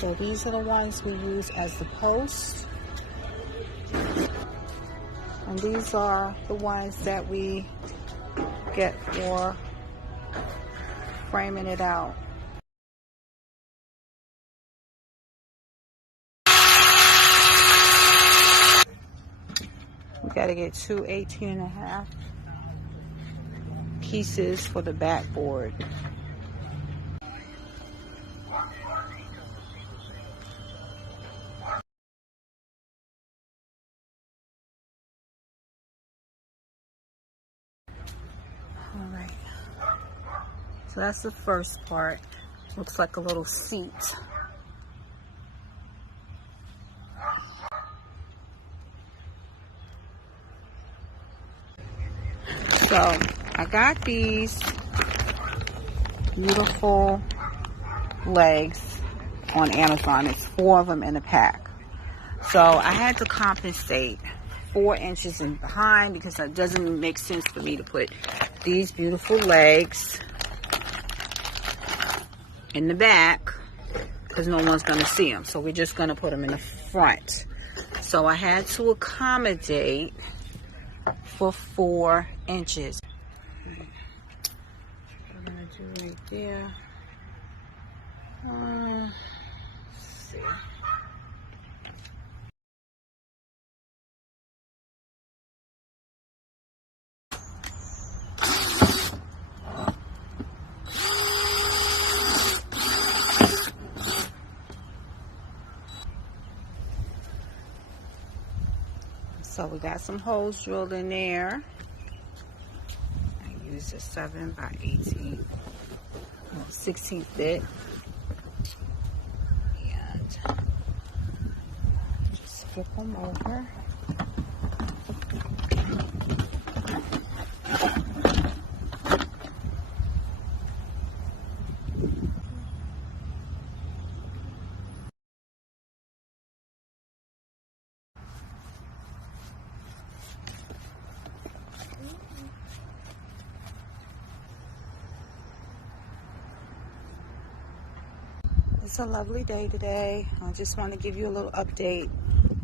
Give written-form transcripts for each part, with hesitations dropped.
So these are the ones we use as the posts. And these are the ones that we get for framing it out. We got to get two 18.5 pieces for the backboard. Alright, so that's the first part. Looks like a little seat. So I got these beautiful legs on Amazon. It's 4 of them in a pack. So I had to compensate 4 inches in behind because it doesn't make sense for me to put these beautiful legs in the back because no one's going to see them. So we're just going to put them in the front. So I had to accommodate for 4 inches. What I'm going to do right there. Let's see. So we got some holes drilled in there. I used a 7 by 18, 16 bit. And just flip them over. It's a lovely day today. I just want to give you a little update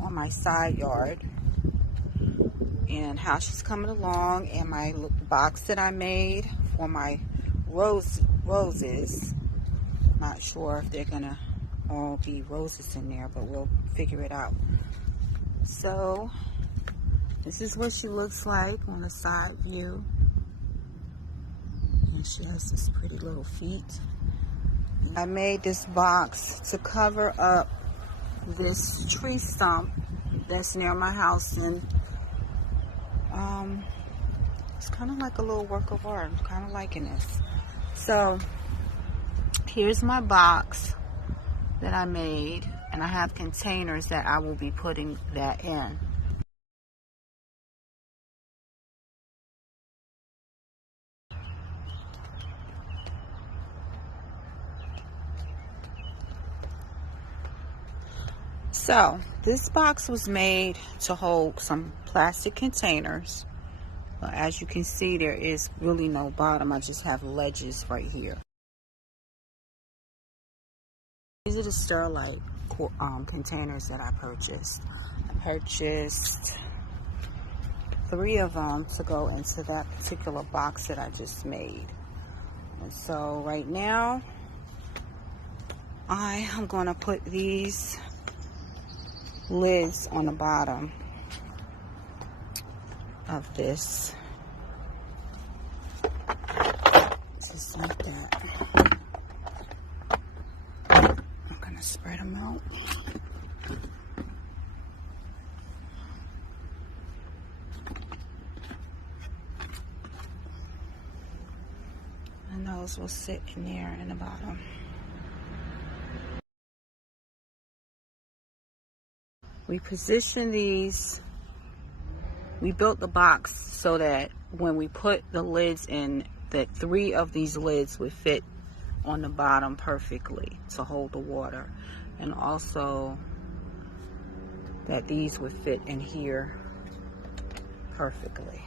on my side yard and how she's coming along, and my box that I made for my roses. Not sure if they're gonna all be roses in there, but we'll figure it out. So this is what she looks like on the side view, and she has this pretty little feet. I made this box to cover up this tree stump that's near my house, and it's kind of like a little work of art. I'm kind of liking this. So here's my box that I made, and I have containers that I will be putting that in. So this box was made to hold some plastic containers. As you can see, there is really no bottom. I just have ledges right here. These are the Sterlite containers that I purchased. I purchased 3 of them to go into that particular box that I just made. And so right now, I am going to put these lids on the bottom of this, just like that. I'm gonna spread them out. And those will sit in there in the bottom. We position these, we built the box so that when we put the lids in, that 3 of these lids would fit on the bottom perfectly to hold the water, and also that these would fit in here perfectly.